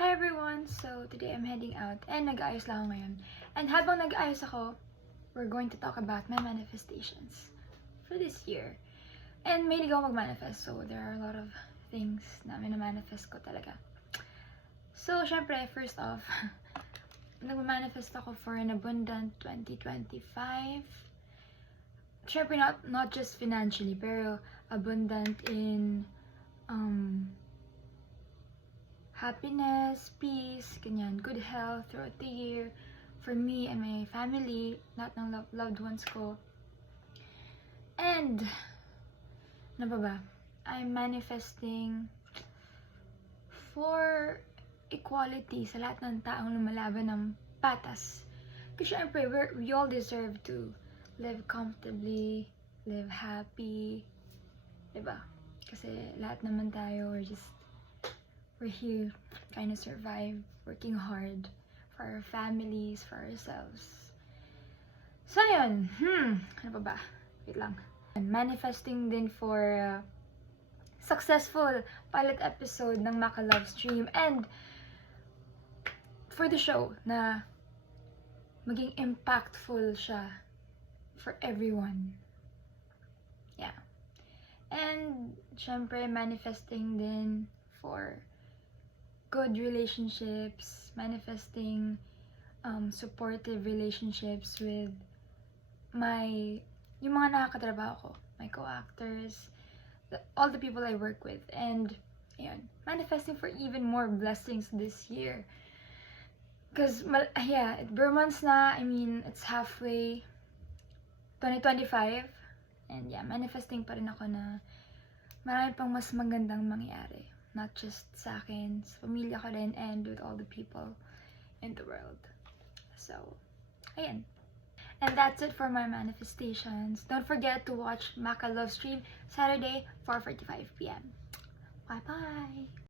Hi everyone! So, today I'm heading out and nag-aayos lang ako ngayon. And habang nag-aayos ako, we're going to talk about my manifestations for this year. And mahilig ako mag-manifest, so there are a lot of things na mina-manifest ko talaga. So, syempre, first off, nag-manifest ako for an abundant 2025. Syempre, not just financially, pero abundant in happiness, peace, ganyan, good health throughout the year for me and my family, lahat ng loved ones ko. And, ano pa ba? I'm manifesting for equality sa lahat ng taong lumalaban ng patas. Kasi syempre, we all deserve to live comfortably, live happy, diba? Kasi lahat naman tayo, we're here trying to survive, working hard for our families, for ourselves. So, yun. Ano pa ba? Wait lang. Manifesting din for successful pilot episode ng Maka Love Stream and for the show na maging impactful siya for everyone. Yeah. And, syempre, manifesting din for good relationships, manifesting supportive relationships with yung mga nakakatrabaho ko, my co-actors, all the people I work with, and ayun, manifesting for even more blessings this year. Because, yeah, months na, I mean, it's halfway 2025, and yeah, manifesting pa rin ako na marami pang mas magandang mangyari. Not just sa akin, sa pamilya ko rin, and with all the people in the world. So, ayan. And that's it for my manifestations. Don't forget to watch Maka Love Stream Saturday, 4:45 p.m. Bye-bye!